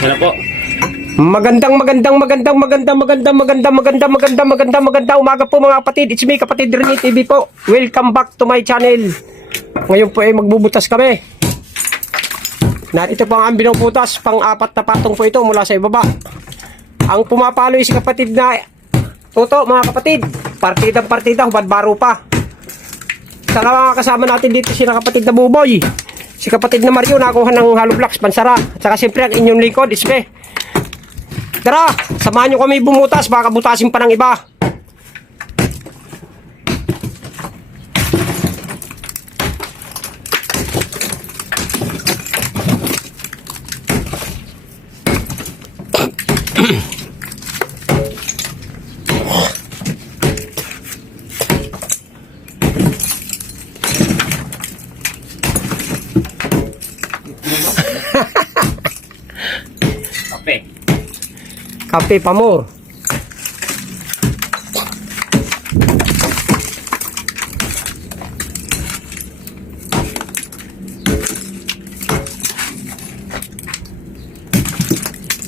Ano po? Magandang umaga po mga kapatid. It's me, Kapatid Rene TV po. Welcome back to my channel. Ngayon po ay magbubutas kami. Narito po ang binubutas, pang-apat na patong po ito mula sa ibaba. Ang pumapalo ay si kapatid na Toto, mga kapatid. Partida, hubad baro pa. Sa mga kasama natin dito sila kapatid na Buboy. Si kapatid na Mario nakuha ng hollow blocks, pansara. At saka siyempre ang inyong lingkod, Ispe. Tara, samahan nyo kami bumutas, baka butasin pa ng iba. Kape Pamor.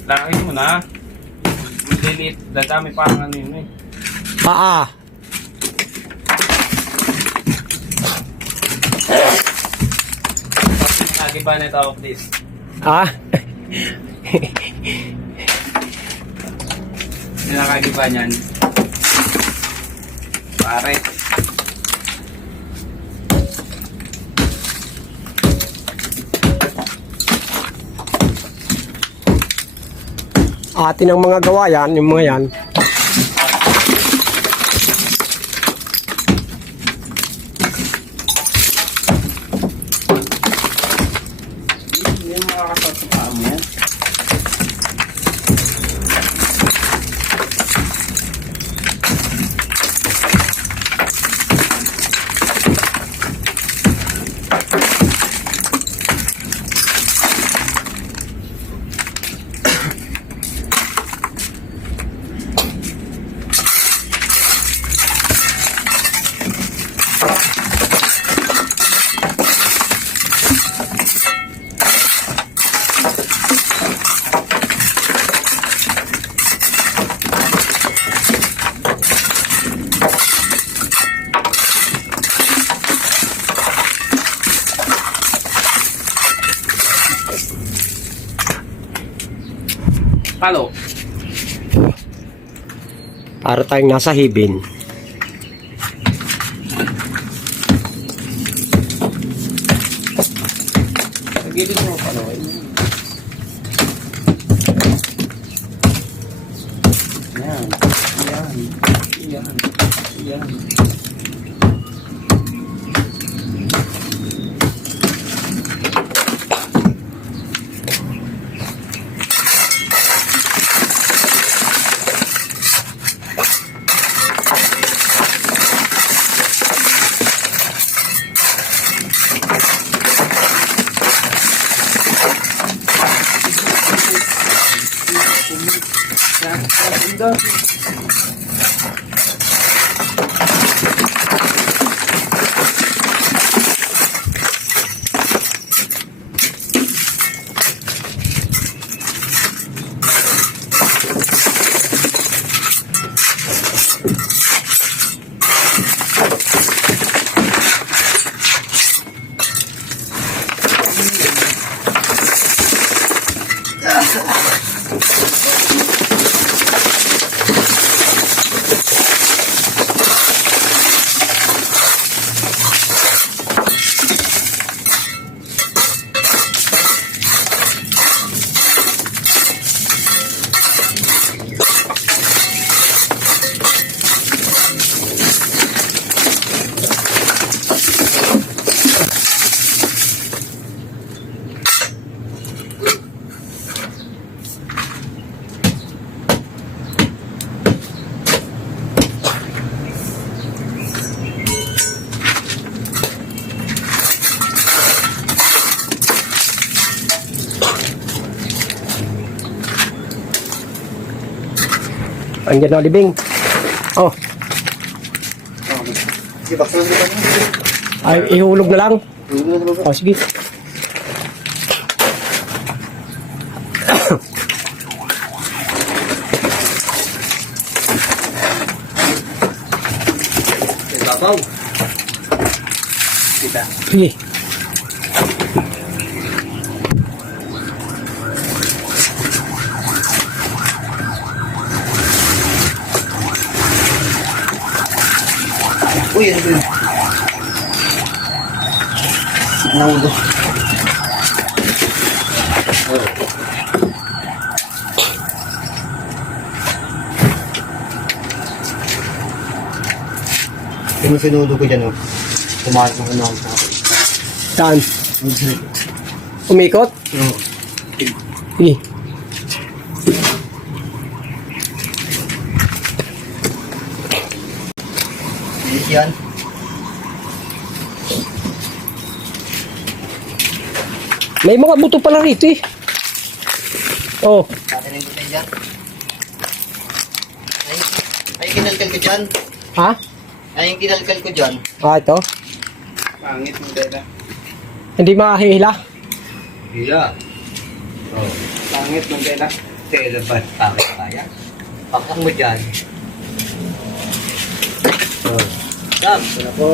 Laki mo na. Lilit. Dadami parang ano yun eh. Paa. Nagiba na ito of this. Ah? Nakagiba niyan. Pare. Atin ang mga gawa yan, yung mga yan. Yung mga kasasapaan mo yan. Palo. Para tayong nasa hibin. Pagilid mo palo. Yan. Yan. Yan. Yan. Andiyan na libing. Oh. Ay, ihulog na lang. Oh, sige. Babaw. Kita. Sige. Uy, ano ba yun? Naulo. Yung sinudo ko dyan, oh. Pumasok ng ano ako. Saan? Umikot? Oo. Sige. Bilis yan. May mga buto pala rito eh. Oh, Atin yung butay dyan. Ay, kinalkal ko dyan. ha? Ay, yung kinalkal ko dyan. Ah, ito. Pangit mo dala. Hindi makahihila. Hila. Oh. Pangit mo dala. Tela ba? Bakit kaya? Pakak mo dyan. Oh. Sam. Wala po.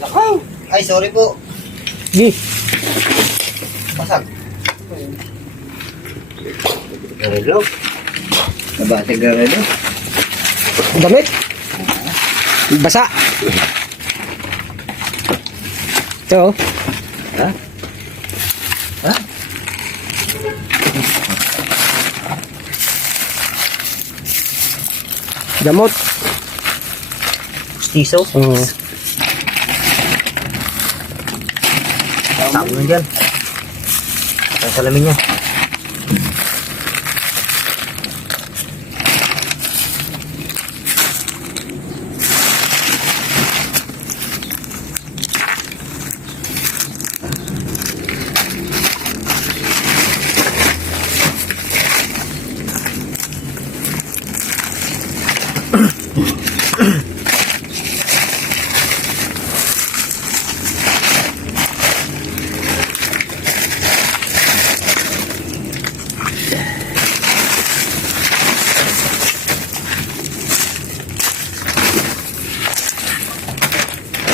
Lakaw. Ay, sorry po. Sige. Pasag. Garelo. Nabate garelo. Damit. Basa. Ito. Ha? Ha? Gamot. Stiso? Oo. Tama mo dyan. Ang salamin niya.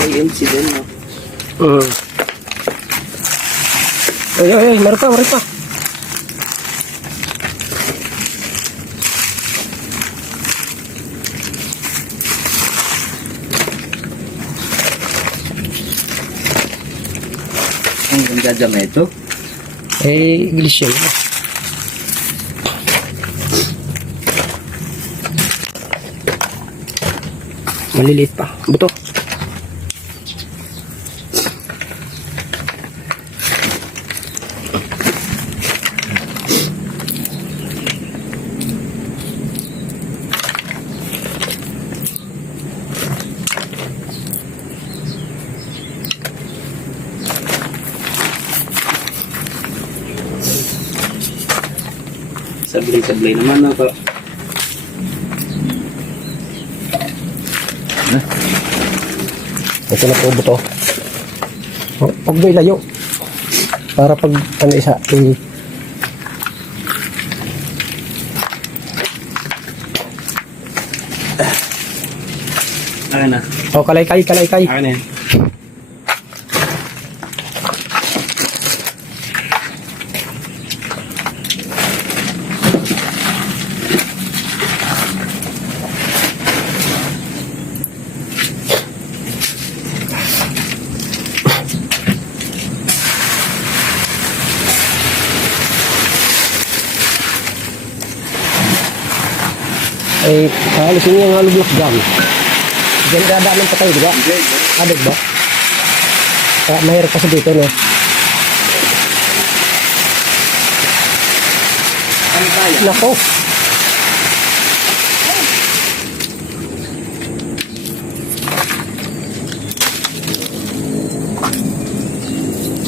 Ay, incident mo. Ay, ay, ay, meron pa, meron pa. Ang ganda dyan ito. Eh, English yun. Maliliit pa. Buto. Sablay-sablay naman ako. Ito na po buto. Huwag mo ilayo. Para pag ano isa, Akin na. oh, kalaykay, kalaykay. Akin na yan. Ay, alisin niyo yung halog dyan. Diyan dadaan ng patay, di ba? Adag ba? Kaya mahirap kasi dito, no? Ano kaya? Nako.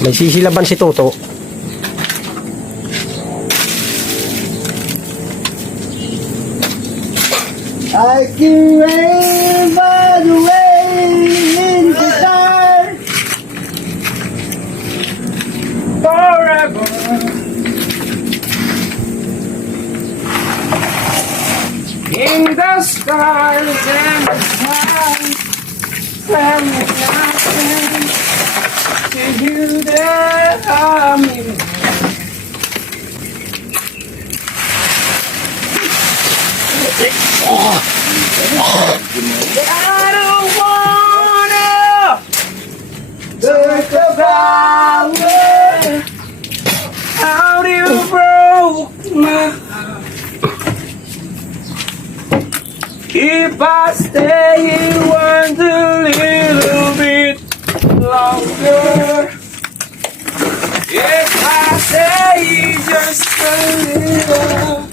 May sisilaban si Toto. I can rain by the way in the dark. Forever. In the stars and the clouds, tell me nothing to you that I'm in. I don't wanna Think about it. how you broke my. If I stay one a little bit longer, if I stay just a little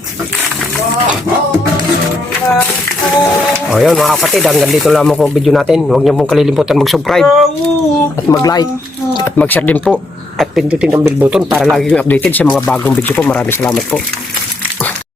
longer, O yun mga kapatid, hanggang dito lamang po ang video natin. Huwag niyo pong kalilimutan mag-subscribe at mag-like at mag-share din po at pindutin ang bell button para lagi kayong updated sa mga bagong video po. Maraming salamat po.